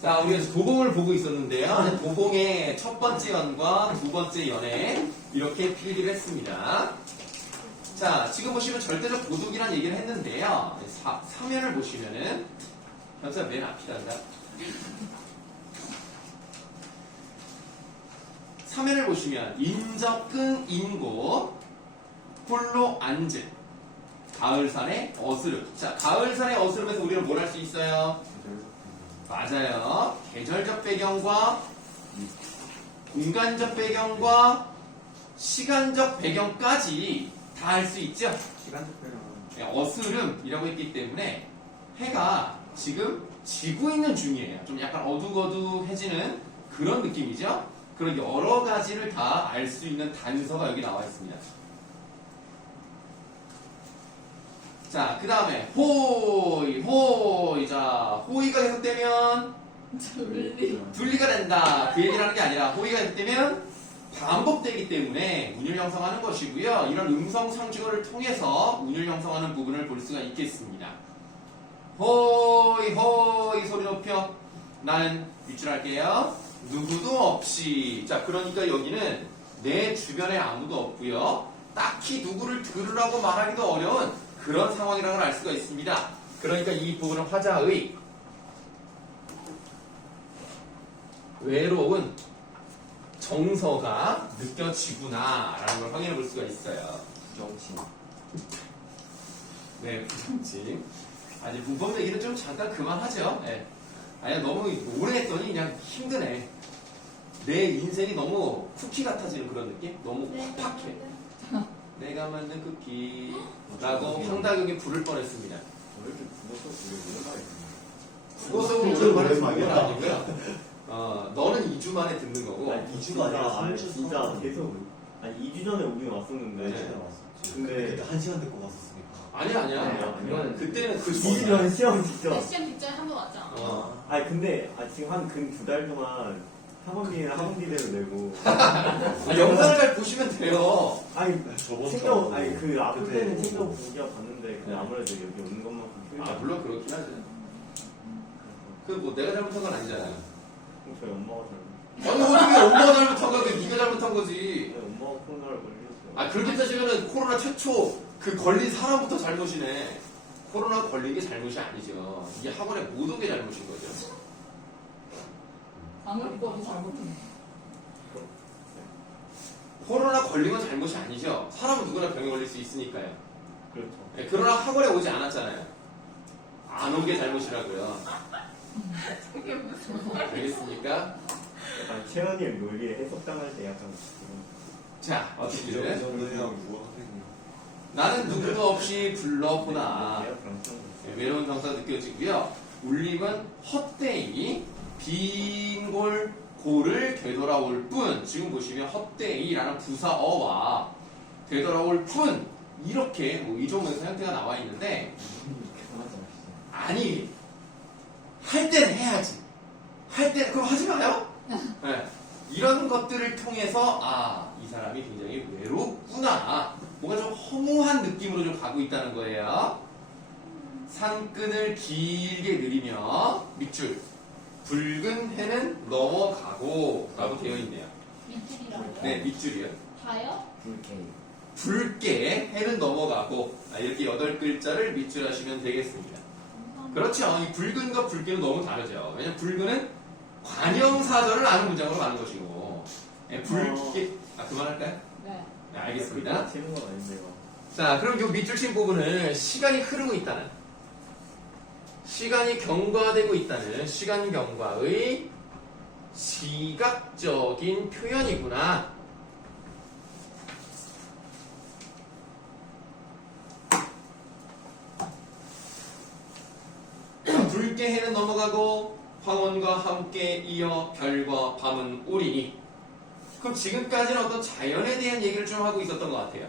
자, 우리가 도봉을 보고 있었는데요. 도봉의 첫 번째 연과 두 번째 연에 이렇게 필기를 했습니다. 자, 지금 보시면 절대적 도둑이라는 얘기를 했는데요. 3면을 보시면은, 현수야 맨 앞이란다. 3면을 보시면, 인적근 인고, 홀로 앉은, 가을산의 어스름. 자, 가을산의 어스름에서 우리는 뭘 할 수 있어요? 맞아요. 계절적 배경과 공간적 배경과 시간적 배경까지 다 할 수 있죠? 시간적 배경. 어스름이라고 했기 때문에 해가 지금 지고 있는 중이에요. 좀 약간 어둑어둑해지는 그런 느낌이죠? 그런 여러 가지를 다 알 수 있는 단서가 여기 나와 있습니다. 자, 그 다음에 호이, 호이. 자, 호이가 계속되면 둘리가 된다. 그 얘기를 하는 게 아니라 호이가 계속되면 반복되기 때문에 운율 형성하는 것이고요. 이런 음성 상주어를 통해서 운율 형성하는 부분을 볼 수가 있겠습니다. 호이, 호이 소리 높여. 나는 윗줄할게요. 누구도 없이. 자, 그러니까 여기는 내 주변에 아무도 없고요. 딱히 누구를 들으라고 말하기도 어려운 그런 상황이라는 걸 알 수가 있습니다. 그러니까 이 부분은 화자의 외로운 정서가 느껴지구나 라는 걸 확인해 볼 수가 있어요. 부정신. 네, 부정심. 아니, 문법 얘기는 좀 잠깐 그만하죠. 네. 아니, 너무 오래 했더니 그냥 힘드네. 내 인생이 너무 쿠키 같아지는 그런 느낌? 너무 팍팍해. 내가 만든 쿠키라고 황다경이 부를 뻔했습니다. 왜 이렇게 국어 수업을 오랜만에 듣는 건 아니고요. 너는 2주 만에 듣는 거고. 아니, 2주가 아니라 3주 진짜 계속. 아니 2주 전에 오긴 왔었는데. 네. 근데 그때 1시간 듣고 갔었으니까. 아니야. 네, 그건 그때는 그 2주 전 시험 직전. 네, 시험 직전에 한 번 왔잖아. 아니 근데 지금 한 근 2달 동안 학원비는 학원비대로 내고. 영상을 잘 보시면 돼요. 아니 저번 챙겨 주 아니 그 앞에 그때 때는 챙겨 보기가 봤는데 네. 근데 아무래도 여기 오는 것만큼 효율이 안 물론 그렇긴 하죠. 그 뭐 내가 잘못한 건 아니잖아요. 저희 엄마가 잘못. 아니, 어떻게 엄마가 잘못한 거야? 네가 잘못한 거지. 엄마가 코로나를 걸렸어요. 아, 그렇게 따지면은 코로나 최초 그 걸린 사람부터 잘못이네. 코로나 걸린 게 잘못이 아니죠. 이게 학원의 모든 게 잘못인 거죠. 방역법이 잘못했네. 코로나 걸린 건 잘못이 아니죠. 사람은 누구나 병에 걸릴 수 있으니까요. 그렇죠. 네, 그러나 학원에 오지 않았잖아요. 안 온 게 잘못이라고요. 그게 무슨 말이야? 알겠습니까? 약간 채연이의 논리에 해석당할 때 약간 그런. 자, 이 어떻게든 정도야 뭐 하겠니? 나는 누구도 없이 불러보나. 내가 그런 거. 네, 외로운 정서가 느껴지고요. 울림은 헛되이 빈골 고를 되돌아올 뿐. 지금 보시면 헛되이라는 부사어와 되돌아올 뿐 이렇게 뭐 이 정도에서 형태가 나와 있는데 아니 할 땐 해야지. 할 때 그럼 하지 마요. 네, 이런 것들을 통해서 이 사람이 굉장히 외롭구나. 뭔가 좀 허무한 느낌으로 좀 가고 있다는 거예요. 산끈을 길게 느리며 밑줄 붉은 해는 넘어가고 라고 되어 있네요. 밑줄이라고요? 네, 밑줄이요. 다요? 붉게 해는 넘어가고 이렇게 8글자를 밑줄 하시면 되겠습니다. 그렇죠. 이 붉은과 붉게는 너무 다르죠. 왜냐면 붉은은 관형사절을 아는 문장으로 가는 것이고 붉게 그만할까요? 네. 네, 알겠습니다. 치는 건 아닌데요. 자, 그럼 이 밑줄 친 부분은 시간이 흐르고 있다는, 시간이 경과되고 있다는 시간 경과의 시각적인 표현이구나. 붉게 해는 넘어가고 황혼과 함께 이어 별과 밤은 오리니. 그럼 지금까지는 어떤 자연에 대한 얘기를 좀 하고 있었던 것 같아요.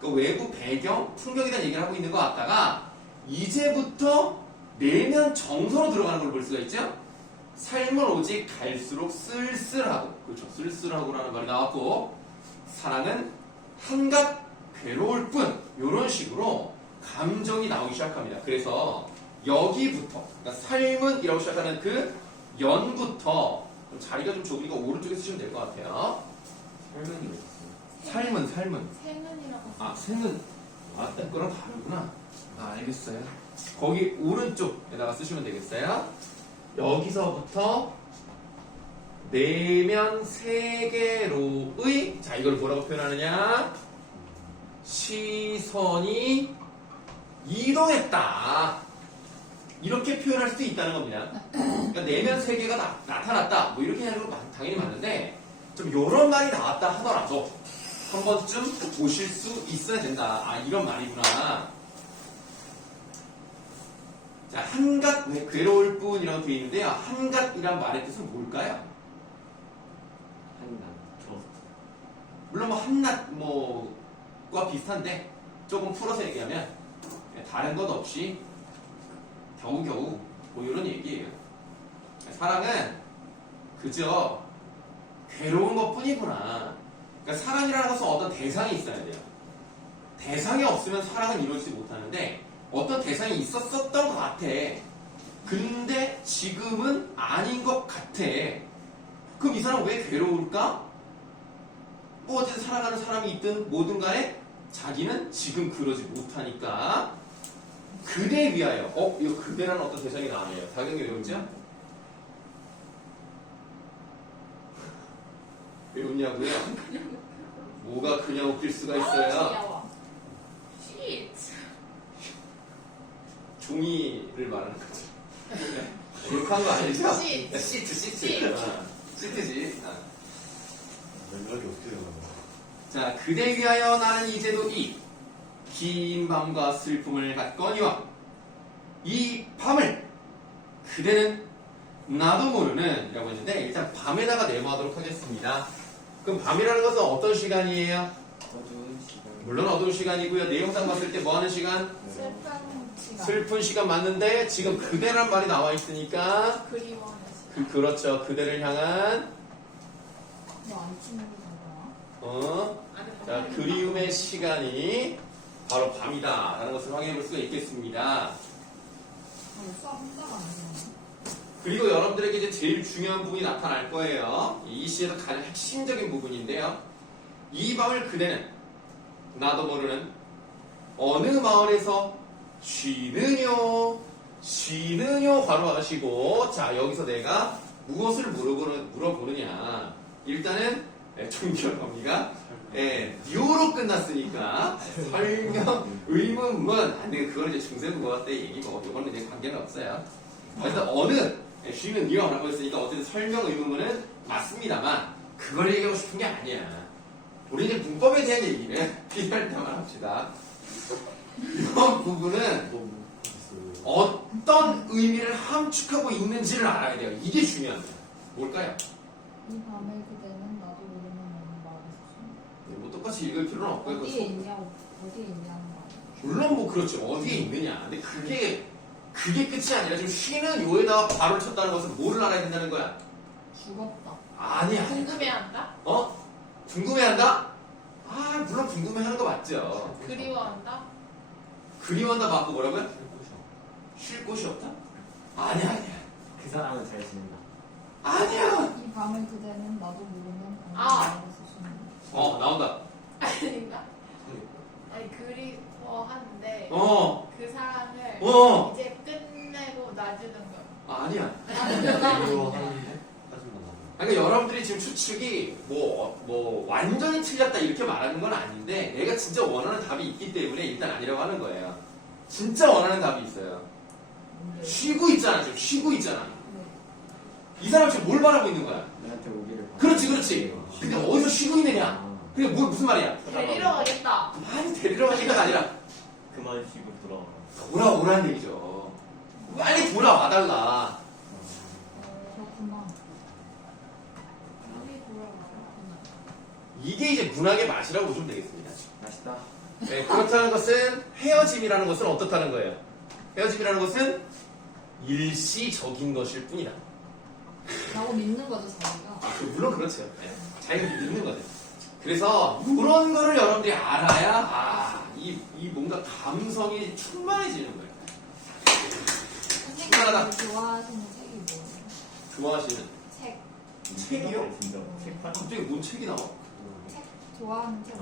그 외부 배경, 풍경에 대한 얘기를 하고 있는 것 같다가 이제부터 내면 정서로 들어가는 걸 볼 수가 있죠? 삶은 오직 갈수록 쓸쓸하고, 그렇죠, 쓸쓸하고라는 말이 나왔고, 사랑은 한갓 괴로울 뿐, 이런 식으로 감정이 나오기 시작합니다. 그래서 여기부터 그러니까 삶은이라고 시작하는 그 연부터 좀 자리가 좀 좁으니까 오른쪽에 쓰시면 될 것 같아요. 설명이 왜 있어요? 삶은 생은이라고. 아 생은 아 그거랑 다르구나. 아 알겠어요. 거기 오른쪽에다가 쓰시면 되겠어요. 여기서부터 내면 세계로의 자 이걸 뭐라고 표현하느냐? 시선이 이동했다. 이렇게 표현할 수도 있다는 겁니다. 그러니까 내면 세계가 나타났다. 뭐 이렇게 하는 건 당연히 맞는데 좀 이런 말이 나왔다 하더라도 한 번쯤 보실 수 있어야 된다. 아 이런 말이구나. 자 한갓 괴로울 뿐이라고 되어 있는데요. 한갓이란 말의 뜻은 뭘까요? 한간. 물론 뭐 한낱 뭐과 비슷한데 조금 풀어서 얘기하면 다른 것 없이 겨우겨우 뭐 이런 얘기예요. 사랑은 그저 괴로운 것뿐이구나. 그러니까 사랑이라는 것은 어떤 대상이 있어야 돼요. 대상이 없으면 사랑은 이루어지지 못하는데 어떤 대상이 있었던 것 같아. 근데 지금은 아닌 것 같아. 그럼 이 사람 왜 괴로울까? 뭐 어쨌든 사랑하는 사람이 있든 뭐든 간에 자기는 지금 그러지 못하니까 그대 위하여 이거 그대라는 어떤 대상이 나왔네요. 다경이 외우죠? 왜 웃냐고요? 뭐가 그냥 웃길 수가 있어요? 귀여워. 쉿. 종이를 말하는 거죠. 욕한 거 아니죠? 쉿. 시트 쉿. 시트지. 연락이 어떻게 되나요? 자, 그대 위하여 나는 이제도 긴 밤과 슬픔을 갖거니와 이 밤을 그대는 나도 모르는 이라고 했는데 일단 밤에다가 네모하도록 하겠습니다. 그럼 밤이라는 것은 어떤 시간이에요? 어두운 시간. 물론 어두운 시간이고요. 내용상 봤을 때 뭐 하는 시간? 슬픈 시간. 슬픈 시간 맞는데 지금 그대란 말이 나와 있으니까 그리워하는 시간. 그렇죠. 그대를 향한 너안 치는 게 뭐야? 자, 그리움의 시간이 바로 밤이다 라는 것을 확인해 볼 수가 있겠습니다. 벌써 혼자가 아니야. 그리고 여러분들에게 이제 제일 중요한 부분이 나타날 거예요. 이 시에서 가장 핵심적인 부분인데요. 이 밤을 그대는 나도 모르는 어느 마을에서 쉬느뇨 괄호 하시고 자 여기서 내가 무엇을 물어보느냐 일단은 종결 범위가 뇨로 끝났으니까 설명 의문문 근데 그건 이제 중세국어 때 얘기고 이거는 이제 관계는 없어요. 그래서 어느 쉬는 니어라고 했으니까 어쨌든 설명 의문문은 맞습니다만 그걸 얘기하고 싶은 게 아니야. 우리 이제 문법에 대한 얘기는 필요할 때만 합시다. 이런 부분은 어떤 의미를 함축하고 있는지를 알아야 돼요. 이게 중요합니다. 뭘까요? 이 밤을 그대는 나도 모르는 어느 마을에서 숨. 뭐 똑같이 읽을 필요는 없고요. 어디에 있냐고 어디에 있냐는 말. 물론 뭐 그렇죠. 어디에 있느냐. 근데 그게 끝이 아니라 지금 쉬는 요에다가 발을 쳤다는 것은 뭐를 알아야 된다는 거야? 죽었다. 아니야. 궁금해한다? 궁금해한다? 물론 궁금해하는 거 맞죠. 그리워한다? 그리워한다 맞고 뭐라고요? 쉴 곳이 없다? 아니야. 그 사람은 잘 지낸다. 아니야. 이 밤을 그대는 나도 모르는 어느 아. 마을에서 숨. 나온다. 아닌가? 아니 그리워하는데 어. 그 사랑을 어. 이제 끝내고 놔주는 거. 아니야. 그리워하는데 하지만 그러니까 여러분들이 지금 추측이 뭐 완전히 틀렸다 이렇게 말하는 건 아닌데 내가 진짜 원하는 답이 있기 때문에 일단 아니라고 하는 거예요. 진짜 원하는 답이 있어요. 뭔데? 쉬고 있잖아. 지금 쉬고 있잖아. 네. 이 사람 지금 뭘 바라고 있는 거야? 내한테 오기를. 그렇지. 근데 어디서 쉬고 있느냐? 아, 그게 무슨 말이야? 데리러 가겠다. 많이 데리러 가기가 아니라 그만 쉬고 돌아와. 돌아오라는 얘기죠. 빨리 돌아와달라. 그렇구나. 여기 돌아가요. 이게 이제 문학의 맛이라고 보시면 되겠습니다. 맛있다. 네, 그렇다는 것은 헤어짐이라는 것은 어떻다는 거예요? 헤어짐이라는 것은 일시적인 것일 뿐이다. 라고 믿는 거죠 자기가. 물론 그렇죠. 네, 자기가 믿는 거죠. 그래서 이런 거를 여러분들이 알아야 이 뭔가 감성이 충만해지는 거예요. 이만하다. 좋아하시는 책이 뭐예요? 좋아하시는 책. 책이요? 진짜 책판 갑자기 뭔 책이 나와? 좋아하는 책.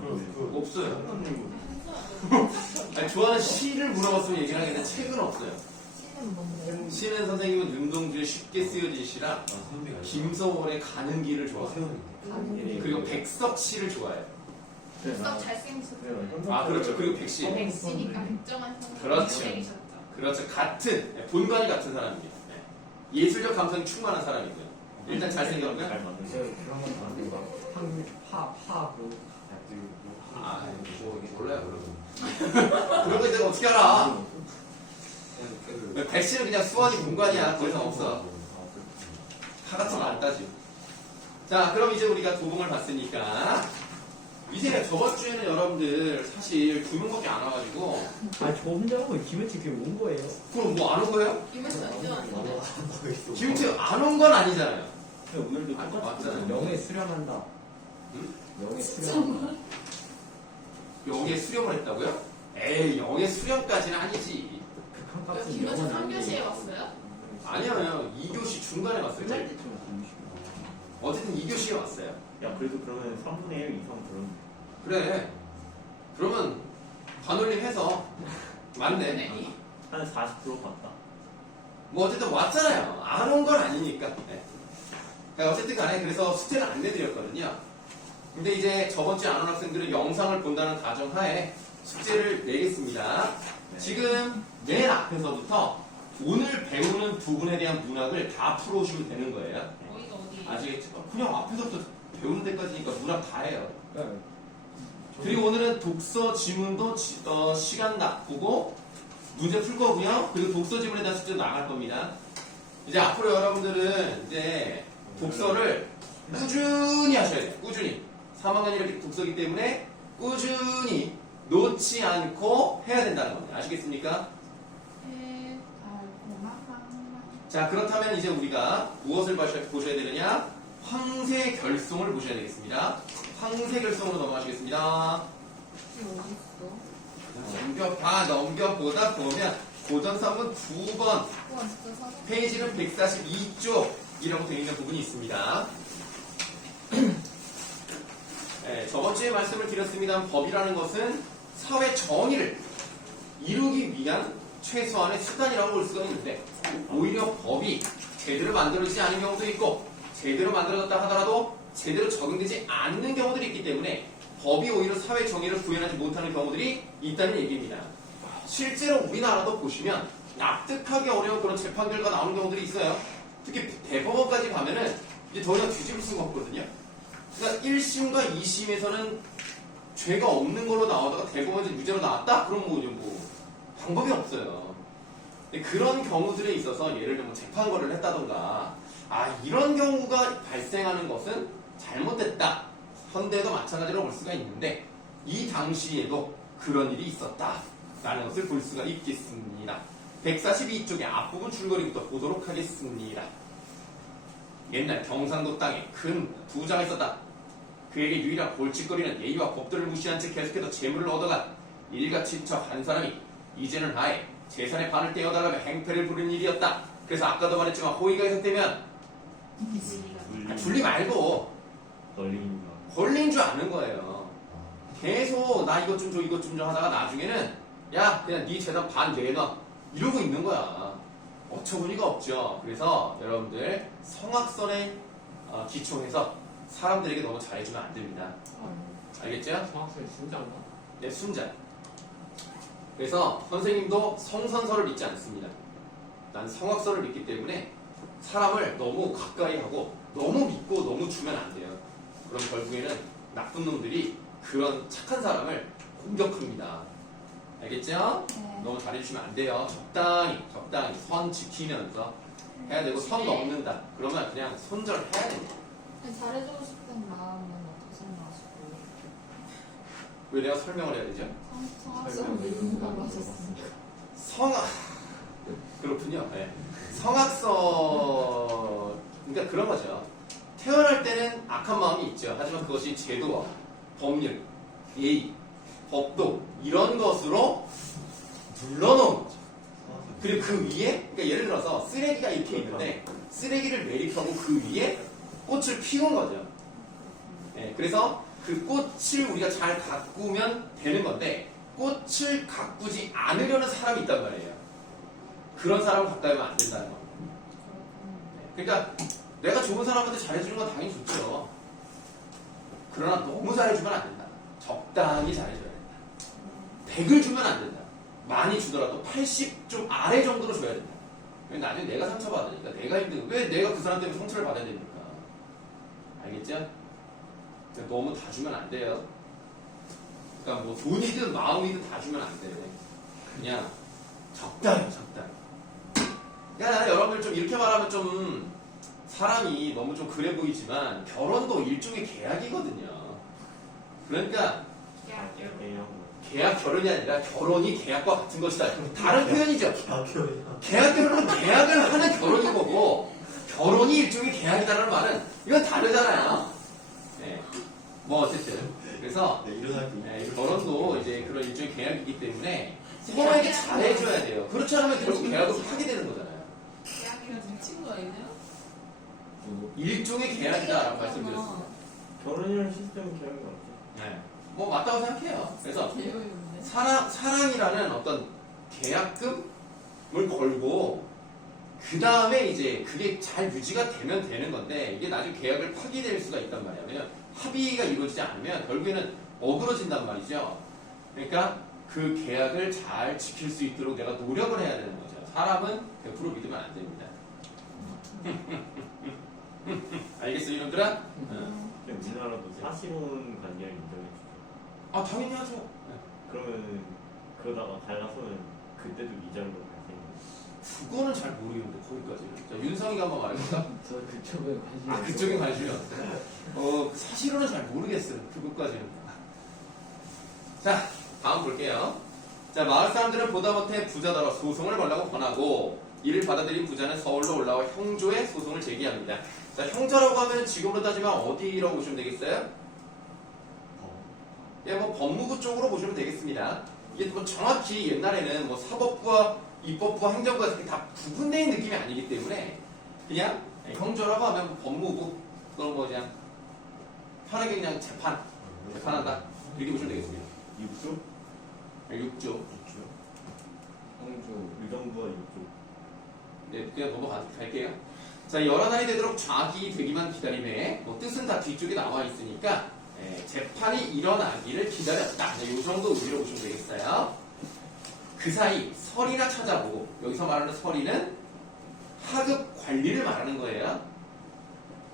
없어요. 아니, 좋아하는 시를 물어봤으면 얘기를 하겠는데 책은 없어요. 시는 뭔데요? 시는 선생님은 윤동주의 쉽게 쓰여진 시라 아, 선배가 김서월의 가는 길을 좋아해요. 세훈인데. 그리고 백석 시를 좋아해요. 썩 잘생겼어. 아 그렇죠. 그리고 백시. 백시니까 백정한 사람. 그렇죠. 잘생기셨죠. 그렇죠. 같은 본관이 같은 사람입니다. 네. 예술적 감성이 충만한 사람이고요. 일단 잘생겼고요. 잘 맞는 제가 그런 건 봤는데 막 파 그런 거 아, 뭐 몰라요, 그러고. 그런 거 내가 어떻게 알아? 백시는 그냥 수원이 본관이야. 더 이상 없어. 파 같은 거 안 따지. 자, 그럼 이제 우리가 도봉을 봤으니까 이제 저번 주에는 여러분들 사실 2명밖에 안 와가지고 아저 혼자 하고 김혜치 그게 온 거예요. 그럼 뭐 안 온 거예요? 김혜수 언제 왔는데? 김치 안 온 건 아니잖아요. 오늘도 아, 똑같이 맞잖아요. 영에 수렴한다. 응? 영에 수렴한다. 영에 수렴을 했다고요? 에이, 영에 수렴까지는 아니지. 극한 값은 김혜수 영은 3교시에 아니고. 왔어요? 아니요, 2교시 중간에 왔어요. 끝날 때쯤 공식 어쨌든 2교시에 왔어요. 야 그래도 그러면 3분의 1 이상 그런 그래. 그러면 반올림 해서 맞네. 네. 한 40% 봤다 뭐 어쨌든 왔잖아요. 안 온 건 아니니까. 네. 그러니까 어쨌든 간에 그래서 숙제를 안 내드렸거든요. 근데 이제 저번 주에 안 온 학생들은 영상을 본다는 가정하에 숙제를 내겠습니다. 네. 지금 맨 앞에서부터 오늘 배우는 부분에 대한 문학을 다 풀어오시면 되는 거예요. 어디가 어디? 아시겠죠? 그냥 앞에서부터 배우는 데까지니까 문학 다 해요. 그러니까 그리고 오늘은 독서 지문도 시간 보고 문제 풀 거고요. 그리고 독서 지문에 대한 숙제도 나갈 겁니다. 이제 앞으로 여러분들은 이제 독서를 꾸준히 하셔야 돼요. 꾸준히. 3학년 이렇게 독서기 때문에 꾸준히 놓지 않고 해야 된다는 겁니다. 아시겠습니까? 네. 자, 그렇다면 이제 우리가 무엇을 보셔야 되느냐? 황새결송을 보셔야 되겠습니다. 황새결송으로 넘어가시겠습니다. 이게 어딨어? 넘겨보다 보면 고전산문 2번 우와 진짜 사진. 페이지는 142쪽이라고 되어 있는 부분이 있습니다. 네, 저번 주에 말씀을 드렸습니다. 법이라는 것은 사회 정의를 이루기 위한 최소한의 수단이라고 볼 수가 있는데 오히려 법이 제대로 만들어지지 않은 경우도 있고 제대로 만들어졌다 하더라도 제대로 적용되지 않는 경우들이 있기 때문에 법이 오히려 사회 정의를 구현하지 못하는 경우들이 있다는 얘기입니다. 실제로 우리나라도 보시면 납득하기 어려운 그런 재판 결과 나오는 경우들이 있어요. 특히 대법원까지 가면은 이제 더 이상 뒤집을 수가 없거든요. 그러니까 1심과 2심에서는 죄가 없는 걸로 나오다가 대법원에서 유죄로 나왔다? 그럼 뭐 방법이 없어요. 근데 그런 경우들에 있어서 예를 들면 재판거래를 했다던가 이런 경우가 발생하는 것은 잘못됐다. 현대에도 마찬가지로 볼 수가 있는데 이 당시에도 그런 일이 있었다라는 것을 볼 수가 있겠습니다. 142쪽의 앞부분 줄거리부터 보도록 하겠습니다. 옛날 경상도 땅에 큰 부자가 있었다. 그에게 유일한 골칫거리는 예의와 법도를 무시한 채 계속해서 재물을 얻어간 일가친척 한 사람이 이제는 아예 재산의 반을 떼어달라며 행패를 부리는 일이었다. 그래서 아까도 말했지만 호의가 있었다면 줄리 말고 걸린 줄 아는 거예요. 계속 나 이것 좀 줘 이것 좀 줘 하다가 나중에는 야 그냥 네 재산 반 내놔 이러고 있는 거야. 어처구니가 없죠. 그래서 여러분들 성악설에 기초해서 사람들에게 너무 잘해주면 안 됩니다. 알겠죠? 성학생 진짜 안 가. 네, 순자. 그래서 선생님도 성선설을 믿지 않습니다. 난 성악설을 믿기 때문에 사람을 너무 가까이 하고 너무 믿고 너무 주면 안 돼요. 그럼 결국에는 나쁜 놈들이 그런 착한 사람을 공격합니다. 알겠죠? 네. 너무 잘해주시면 안 돼요. 적당히 선 지키면서 해야 되고 선 넘는다. 그러면 그냥 손절해야 됩니다. 잘해주고 싶은 마음은 어떻게 생각하시고? 왜 내가 설명을 해야 되죠? 성악성 믿는다고 하셨습니다. 그렇군요. 네. 성악서 그러니까 그런 거죠. 태어날 때는 악한 마음이 있죠. 하지만 그것이 제도와 법률, 예의, 법도 이런 것으로 물러놓은 거죠. 그리고 그 위에, 그러니까 예를 들어서 쓰레기가 이렇게 있는데 쓰레기를 매립하고 그 위에 꽃을 피운 거죠. 예, 그래서 그 꽃을 우리가 잘 가꾸면 되는 건데 꽃을 가꾸지 않으려는 사람이 있단 말이에요. 그런 사람을 가까이 하면 안 된다는 겁니다. 그러니까 내가 좋은 사람한테 잘해주는 건 당연히 좋죠. 그러나 너무 잘해주면 안 된다. 적당히 잘해줘야 된다. 100을 주면 안 된다. 많이 주더라도 80 좀 아래 정도로 줘야 된다. 나중에 내가 상처받으니까 내가 힘든 왜 내가 그 사람 때문에 상처를 받아야 됩니까? 알겠죠? 너무 다 주면 안 돼요. 그러니까 뭐 돈이든 마음이든 다 주면 안 돼. 그냥 적당히. 그러니까 여러분들 좀 이렇게 말하면 좀 사람이 너무 좀 그래 보이지만 결혼도 일종의 계약이거든요. 그러니까 계약 결혼이 아니라 결혼이 계약과 같은 것이다. 다른 표현이죠. 계약 결혼은 계약을 하는 결혼인 거고 결혼이 일종의 계약이다라는 말은 이건 다르잖아요. 네. 뭐 어쨌든 그래서 결혼도 이제 그런 일종의 계약이기 때문에 서로에게 잘해줘야 돼요. 그렇지 않으면 결국 계약을 하게 되는 거잖아요. 계약이가 미친 거 아니에요? 일종의 계약이다라고 말씀드렸습니다. 결혼이라는 시스템은 계약인 것 같아요. 네. 뭐 맞다고 생각해요. 그래서 개요인데. 사랑이라는 어떤 계약금을 걸고 그 다음에 이제 그게 잘 유지가 되면 되는 건데 이게 나중에 계약을 파기될 수가 있단 말이에요. 왜냐면 합의가 이루어지지 않으면 결국에는 어그러진단 말이죠. 그러니까 그 계약을 잘 지킬 수 있도록 내가 노력을 해야 되는 거죠. 사람은 100% 믿으면 안 됩니다. 알겠어, 이놈들아? 우리나라도 사실혼 관계를 인정해주죠. 아, 당연히 하죠. 그러면 그러다가 갈라서는 그때도 이자로 발생해요. 그거는 잘 모르겠는데 거기까지. 자, 윤성이가 한번 말해볼까? 저 그쪽에 관심이 아, 그쪽에 관심이 없어요. 사실은 잘 모르겠어요. 그것까지는. 자, 다음 볼게요. 자, 마을 사람들은 보다 못해 부자더러 소송을 걸라고 권하고 이를 받아들인 부자는 서울로 올라와 형조에 소송을 제기합니다. 자, 형조라고 하면 지금으로 따지면 어디라고 보시면 되겠어요? 예, 뭐 법무부 쪽으로 보시면 되겠습니다. 이게 뭐 정확히 옛날에는 뭐 사법부와 입법부와 행정부가 이렇게 다 구분된 느낌이 아니기 때문에 그냥 형조라고 하면 뭐 법무부 또는 뭐 그냥 편하게 그냥 재판한다 이렇게 보시면 되겠습니다. 6조? 6조. 형주 유정부와 6조. 네, 그냥 넘어갈게요. 자, 여러 날이 되도록 좌기 되기만 기다림에 뭐 뜻은 다 뒤쪽에 나와 있으니까 재판이 일어나기를 기다렸다. 이 정도 의미로 보시면 되겠어요. 그 사이 설이나 찾아보고 여기서 말하는 설이는 하급 관리를 말하는 거예요.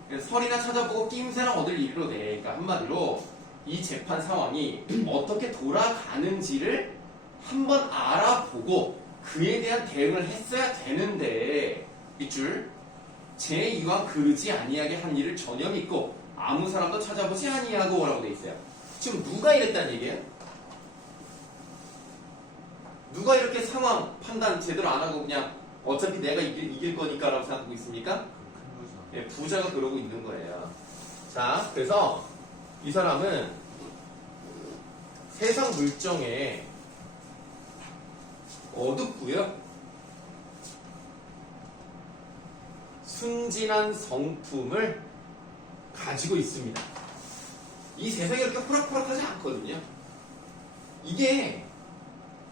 그래서 설이나 찾아보고 낌새나 얻을 이르로되 그러니까 한마디로 이 재판 상황이 어떻게 돌아가는지를 한번 알아보고 그에 대한 대응을 했어야 되는데 밑줄 제 이왕 그르지 아니하게 한 일을 전혀 믿고 아무 사람도 찾아보지 아니하고 라고 돼 있어요. 지금 누가 이랬다는 얘기예요? 누가 이렇게 상황 판단 제대로 안 하고 그냥 어차피 내가 이길 거니까 라고 생각하고 있습니까? 예, 부자가 그러고 있는 거예요. 자, 그래서 이 사람은 세상 물정에 어둡고요. 순진한 성품을 가지고 있습니다. 이 세상이 이렇게 호락호락하지 않거든요. 이게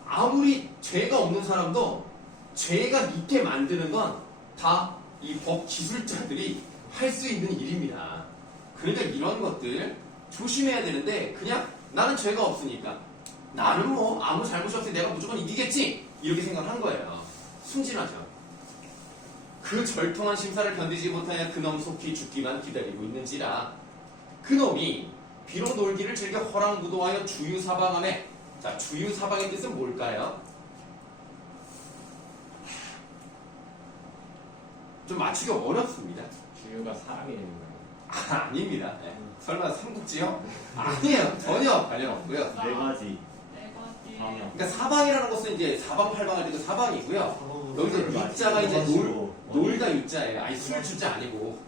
아무리 죄가 없는 사람도 죄가 있게 만드는 건 다 이 법 기술자들이 할 수 있는 일입니다. 그러니까 이런 것들 조심해야 되는데 그냥 나는 죄가 없으니까 나는 뭐 아무 잘못이 없으니 내가 무조건 이기겠지 이렇게 생각한 거예요. 순진하죠. 그 절통한 심사를 견디지 못하여 그놈 속히 죽기만 기다리고 있는지라 그놈이 비록 놀기를 즐겨 허랑무도하여 주유사방함에 자 주유사방의 뜻은 뭘까요? 좀 맞추기 어렵습니다. 주유가 사람이 되는 거예요. 아닙니다. 네. 설마 삼국지요? 아니에요. 전혀 관련 없고요. 네 가지. 네 가지. 방향. 그러니까 사방이라는 것은 이제 사방팔방할 때도 사방이고요. 여기서 유자가 이제 놀다 유자예요. 아니 술 주자 아니고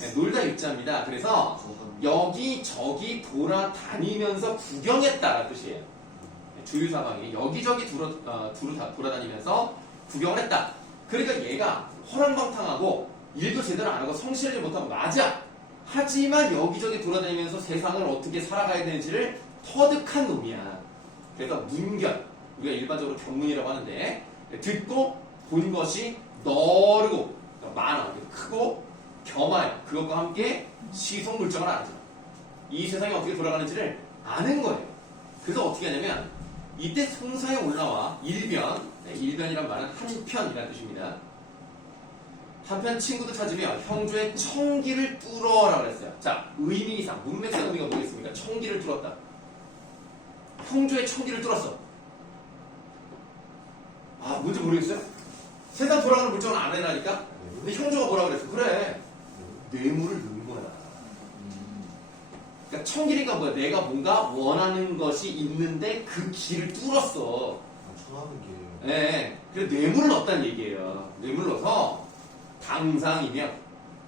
네, 놀다 유자입니다. 그래서 여기 저기 돌아다니면서 구경했다라는 뜻이에요. 주유사방이 여기저기 돌아다니면서 구경을 했다. 그러니까 얘가 허랑방탕하고 일도 제대로 안 하고 성실하지 못하고 맞아. 하지만 여기저기 돌아다니면서 세상을 어떻게 살아가야 되는지를 터득한 놈이야. 그래서 문견, 우리가 일반적으로 견문이라고 하는데 듣고 본 것이 너르고 많아, 크고 겸하여 그것과 함께 시속 물정을 알아줘. 이 세상이 어떻게 돌아가는지를 아는 거예요. 그래서 어떻게 하냐면 이때 송사에 올라와 일변, 일변이란 말은 한편이라는 뜻입니다. 한편 친구도 찾으며 형조의 청기를 뚫어라 그랬어요. 자, 의미상, 문맥상 의미가 뭐겠습니까? 청기를 뚫었다. 형조의 청기를 뚫었어. 아, 뭔지 모르겠어요? 세상 돌아가는 물정을 안 해라니까? 근데 형조가 뭐라 그랬어? 그래, 뇌물을 넣은 거야. 그러니까 청기니까 뭐야? 내가 뭔가 원하는 것이 있는데 그 길을 뚫었어. 청하는 게. 네, 그래서 뇌물을 넣었다는 얘기예요. 뇌물을 넣어서 당상이며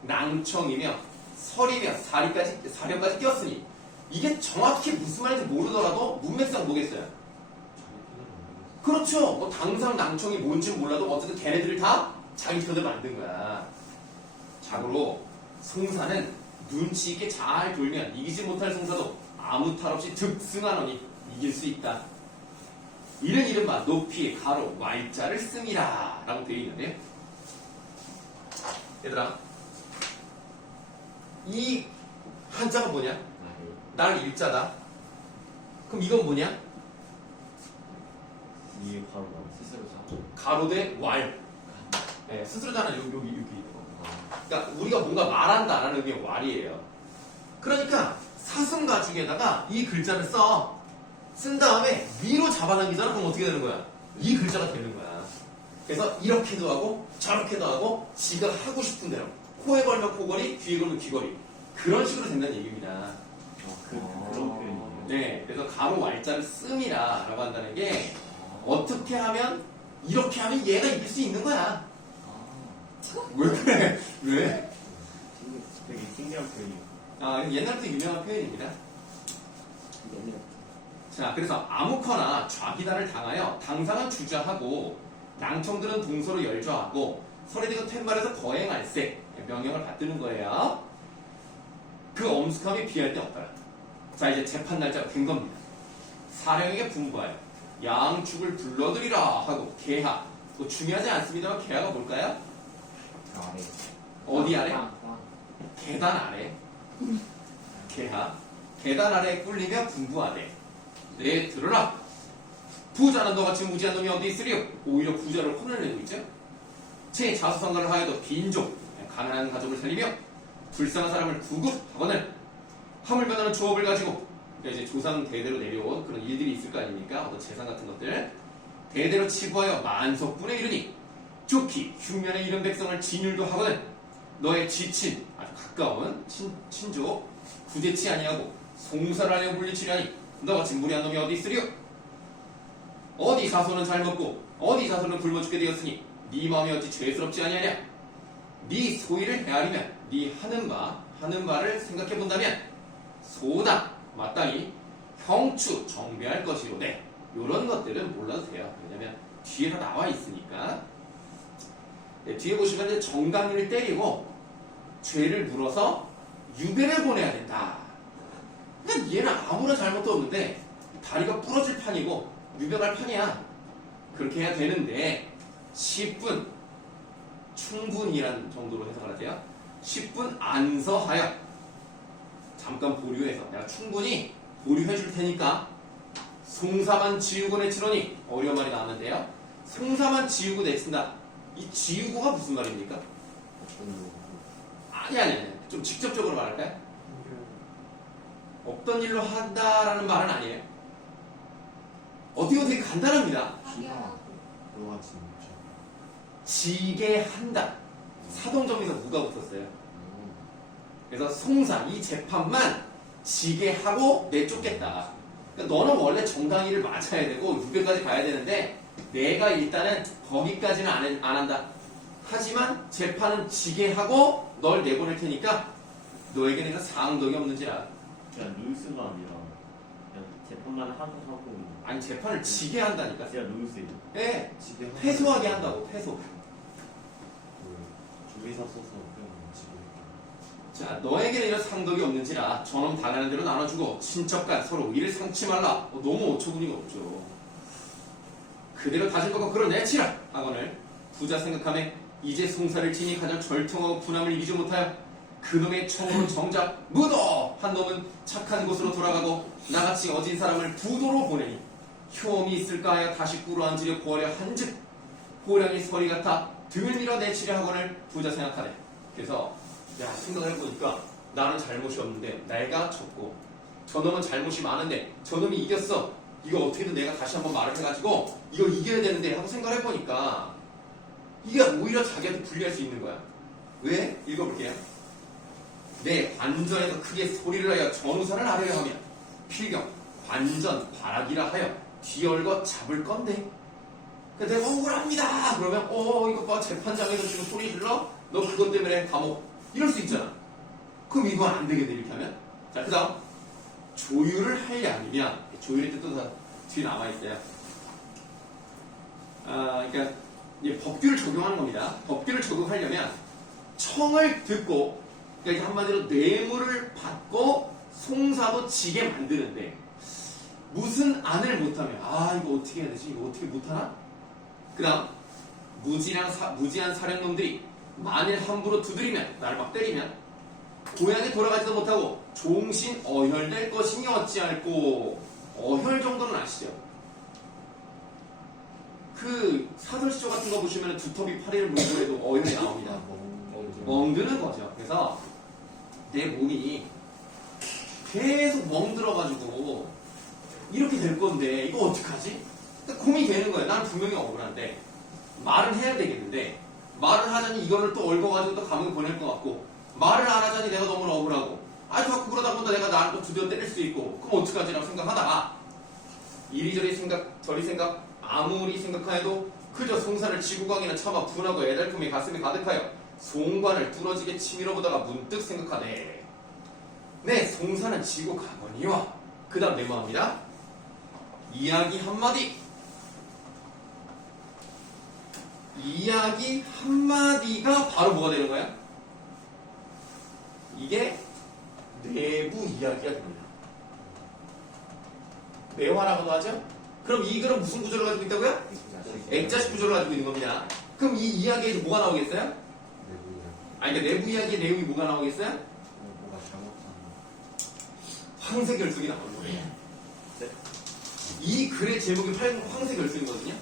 낭청이며 설이며 사료까지 꼈으니 이게 정확히 무슨 말인지 모르더라도 문맥상 뭐겠어요? 그렇죠. 뭐 당상 낭청이 뭔지 몰라도 어쨌든 걔네들을 다 자기 편을 만든 거야. 자고로 송사는 눈치 있게 잘 돌면 이기지 못할 송사도 아무 탈 없이 득승하노니 이길 수 있다. 이런 이른바 높이 가로 Y자를 씀이라 라고 되어 있는데요. 얘들아, 이 한자가 뭐냐? 날 일자다. 그럼 이건 뭐냐? 이 바로 나와. 스스로 자. 가로대 왈. 네, 스스로잖아. 여기 있는 거. 그러니까 우리가 뭔가 말한다라는 의미의 왈이에요. 그러니까 사슴가죽에다가 이 글자를 쓴 다음에 위로 잡아당기잖아. 그럼 어떻게 되는 거야? 이 글자가 되는 거야. 그래서 이렇게도 하고 저렇게도 하고 지가 하고 싶은 대로 코에 걸면 코걸이, 귀에 걸면 귀걸이 그런 식으로 된다는 얘기입니다. 그런 표현이에요. 네, 그래서 가로 왈자를 씀이라 라고 한다는 게 어떻게 하면 이렇게 하면 얘가 이길 수 있는 거야. 왜 그래? 왜? 되게 신기한 표현이에요. 아, 옛날부터 유명한 표현입니다. 자, 그래서 아무거나 좌기단을 당하여 당상은 주저하고 낭청들은 동서로 열좌하고 서리대가 퇴말에서 거행할세 명령을 받드는 거예요. 그 엄숙함이 비할 데 없더라. 자, 이제 재판 날짜가 된 겁니다. 사령에게 분부하여 양축을 불러들이라 하고 계하. 뭐 중요하지 않습니다만 계하가 뭘까요? 아래. 어디 아래? 땅. 계단 아래. 계하. 계단 아래에 꿀리며 분부하되 네, 들으라. 부자는 너같이 무지한 놈이 어디 있으리요? 오히려 부자를 혼을 내고 있죠. 제 자수성가를 하여도 빈족, 가난한 가족을 살리며 불쌍한 사람을 구급하거늘 하물며 조업을 가지고 그러니까 이제 조상 대대로 내려온 그런 일들이 있을 거 아닙니까? 어떤 재산 같은 것들 대대로 치부하여 만석분에 이르니 좋기 흉년에 이른 백성을 진율도 하거늘 너의 지친 아주 가까운 친족 구제치 아니하고 송사를 하려 물리치려니 너같이 무리한 놈이 어디 있으리요? 어디 사소는 잘 먹고 어디 사소는 굶어 죽게 되었으니 네 마음이 어찌 죄스럽지 아니하냐? 네 소위를 헤아리면 네 하는 바를 생각해 본다면 소다 마땅히 형추 정배할 것이로네. 이런 것들은 몰라도 돼요. 왜냐면 뒤에 다 나와 있으니까. 네, 뒤에 보시면 이제 정강이를 때리고 죄를 물어서 유배를 보내야 된다. 그러니까 얘는 아무런 잘못도 없는데 다리가 부러질 판이고 유배갈 판이야. 그렇게 해야 되는데 10분 충분이라는 정도로 해석을 하세요. 10분 안서하여 잠깐 보류해서 내가 충분히 보류해 줄 테니까 송사만 지우고 내치노니 어려운 말이 나왔는데요. 송사만 지우고 내친다. 이 지우고가 무슨 말입니까? 아니. 좀 직접적으로 말할까요? 없던 일로 한다라는 말은 아니에요. 어떻게 되게 간단합니다. 너같이 묻죠. 지게 한다. 사동점에서 무가 붙었어요. 그래서 송사, 이 재판만 지게 하고 내쫓겠다. 그러니까 너는 원래 정당이를 맞아야 되고 유배까지 가야 되는데 내가 일단은 거기까지는 안 한다. 하지만 재판은 지게 하고 널 내보낼 테니까 너에게는 상덕이 없는지라. 그냥 루이스가 아니라 그냥 재판만 하고 아니 재판을 지게 한다니까. 진짜 루스예요. 예, 집에 하나 패소하게 한다고 패소. 조리사 써서 그냥 집에 자, 너에게는 이런 상덕이 없는지라 저놈 당하는 대로 나눠주고 친척간 서로 이를 상치 말라. 너무 어처구니가 없죠. 그대로 다질 거고 끌어내치라 하거늘 부자 생각하며 이제 송사를 지니 가장 절통하고 분함을 이기지 못하여 그놈의 청으로 정작 묻어 한 놈은 착한 곳으로 돌아가고 나같이 어진 사람을 부도로 보내니 효험이 있을까 하여 다시 꿇어앉으려 구하려 한즉 호랑이 서리 같아 등을 밀어 내치려 하거늘 부자 생각하네. 그래서 야 생각을 해보니까 나는 잘못이 없는데 내가 졌고 저놈은 잘못이 많은데 저놈이 이겼어. 이거 어떻게든 내가 다시 한번 말을 해가지고 이거 이겨야 되는데 하고 생각을 해보니까 이게 오히려 자기한테 불리할 수 있는 거야. 왜? 읽어볼게요. 내 관전에서 크게 소리를 하여 전우사를 아뢰려 하며 필경 관전 바라기라 하여 뒤얼거 잡을 건데 내가 억울합니다. 그러면 이거 봐 재판장에서 지금 소리 질러? 너 그것 때문에 감옥 이럴 수 있잖아. 그럼 이거 안 되겠네 이렇게 하면. 자 그 다음 조율을 할 양이면 조율의 뜻도 다 뒤에 남아있어요. 그러니까 이제 법규를 적용하는 겁니다. 법규를 적용하려면 청을 듣고 그러니까 한마디로 뇌물을 받고 송사도 지게 만드는데 무슨 안을 못하면 이거 어떻게 해야 되지? 이거 어떻게 못하나? 그 다음 무지한 사령놈들이 만일 함부로 두드리면 나를 막 때리면 고향에 돌아가지도 못하고 종신 어혈될 것이니 어찌할꼬. 어혈 정도는 아시죠? 그 사설시조 같은 거 보시면 두터비 8일을 물고 해도 어혈이 나옵니다. 멍드는 거죠. 그래서 내 몸이 계속 멍들어가지고 이렇게 될 건데 이거 어떡하지? 고민이 되는 거예요. 나는 분명히 억울한데 말을 해야 되겠는데 말을 하자니 이거를 또 얽어가지고 또 감옥에 보낼 것 같고 말을 안 하자니 내가 너무 억울하고 자꾸 그러다 보면 내가 나를 또 드디어 때릴 수도 있고 그럼 어떡하지라고 생각하다가 이리저리 생각 저리 생각 아무리 생각하여도 그저 송사를 지구광이나 참아 분하고 애달픔이 가슴에 가득하여 송관을 뚫어지게 치밀어 보다가 문득 생각하네. 내 송사는 지고 가거니와 그 다음 내 마음이다. 이야기 한마디. 이야기 한마디가 바로 뭐가 되는 거야? 이게 내부 이야기가 됩니다. 매화라고도 하죠? 그럼 이 글은 무슨 구조를 가지고 있다고요? 액자식 구조를 가지고 있는 겁니다. 그럼 이 이야기에서 뭐가 나오겠어요? 그러니까 내부 이야기의 내용이 뭐가 나오겠어요? 뭐가 잘못한 황새결석이 나오는 거예요. 네. 이 글의 제목이 황새결석이거든요.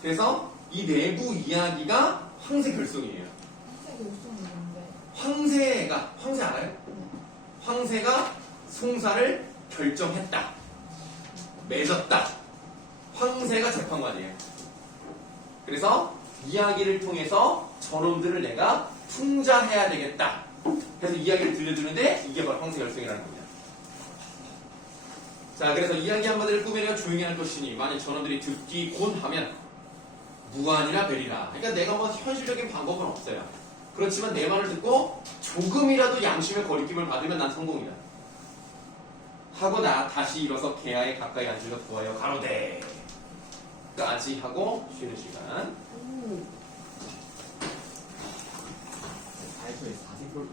그래서 이 내부 이야기가 황새결석이에요. 한색 요소는 뭔데? 황새 알아요? 황새가 송사를 결정했다. 맺었다. 황새가 재판관이에요. 그래서 이야기를 통해서 저놈들을 내가 풍자해야 되겠다. 그래서 이야기를 들려주는데 이게 바로 황새결석이라는 겁니다. 자, 그래서 이야기 한마디를 꾸며내어 조용히 할 것이니 만일 저놈들이 듣기곤 하면 무한이라 벨이라. 그러니까 내가 뭐 현실적인 방법은 없어요. 그렇지만 내 말을 듣고 조금이라도 양심의 거리낌을 받으면 난 성공이다. 하고 다시 일어서 개야에 가까이 앉으려 구하여 가로되 까지 하고 쉬는 시간. 발표에 40%